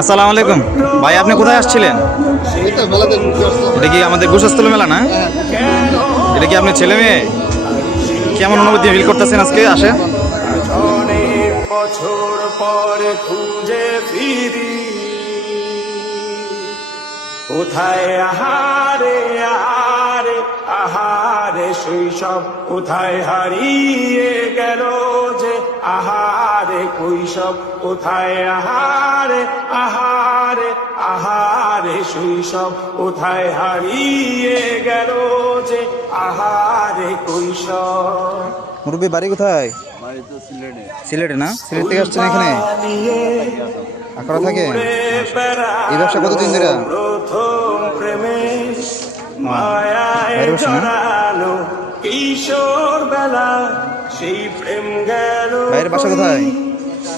আসসালামু আলাইকুম ভাই, আপনি কোথায় আসছিলেন? এটা কি আমাদের গোশাস্থল মেলা না? এটা কি আপনার ছেলে মেয়ে? কেমন অনুভূতি ফিল করতেছেন আজকে আসে? অনেক বছর পরে খুঁজে ফিরি, কোথায় আহারে আহারে আহারে শৈশব, কোথায় হারিয়ে গেল যে আহারে কৈশব, কোথায় আহারে আহারে আহারে শৈশব, কোথায় হারিয়ে গেল যে আহারে কৈশব। মুরব্বী বাড়ি কোথায়? সিলেটে না? সিলেট থেকে আসছেন এখানে? আখড়া থাকে? এই ব্যবসা কতদিন ধরে? প্রথম প্রেমে মায়ায় জড়ানো কিশোর বেলা, সেই প্রেম গেল ভাইয়ের বাসা কোথায়?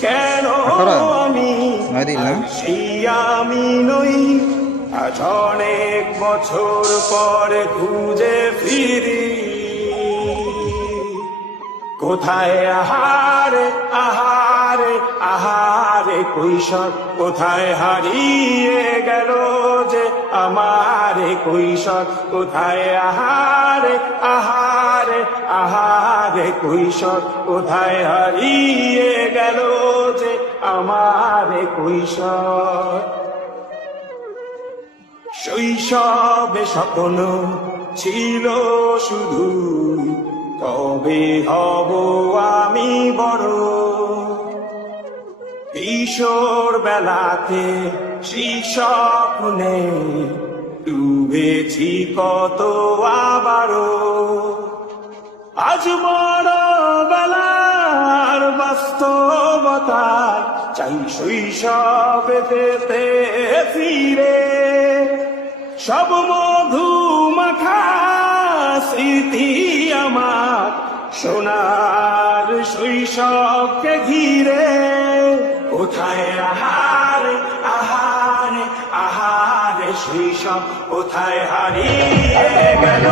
কেন আমি সেই আমি নই। আজ অনেক বছর পরে খুঁজে ফিরি, কোথায় আহারে আহারে আহারে কৈশোর, কোথায় হারিয়ে গেল যে আমারে কৈশোর, কোথায় আহারে আহারে আহারে কৈশোর, কোথায় হারিয়ে গেল যে আমারে কৈশোর। শৈশবে স্বপ্ন ছিল শুধু, কবে হব আমি বড়। কিশোর বেলাতে সেই স্বপ্নে ডুবেছি কত আবারও, আজ বড় বেলার বাস্তবতায় চাই শৈশবেতে ফিরে। সব মধু মাখা স্মৃতি আমার সোনার শৈশবকে ঘিরে, কোথায় আহারে আহারে আহারে শৈশব, কোথায় হারিয়ে গেল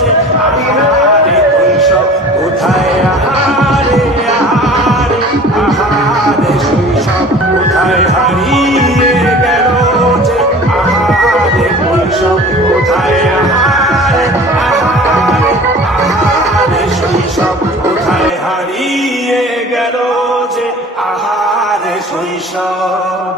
যে আহারে কৈশোর, কোথায় আহারে আহারে আহারে শৈশব, কোথায় হারিয়ে গেল যে আহারে কৈশোর, কোথায় আহারে আহারে আহারে শৈশব, কোথায় হারিয়ে গেল যে আহারে শৈশব।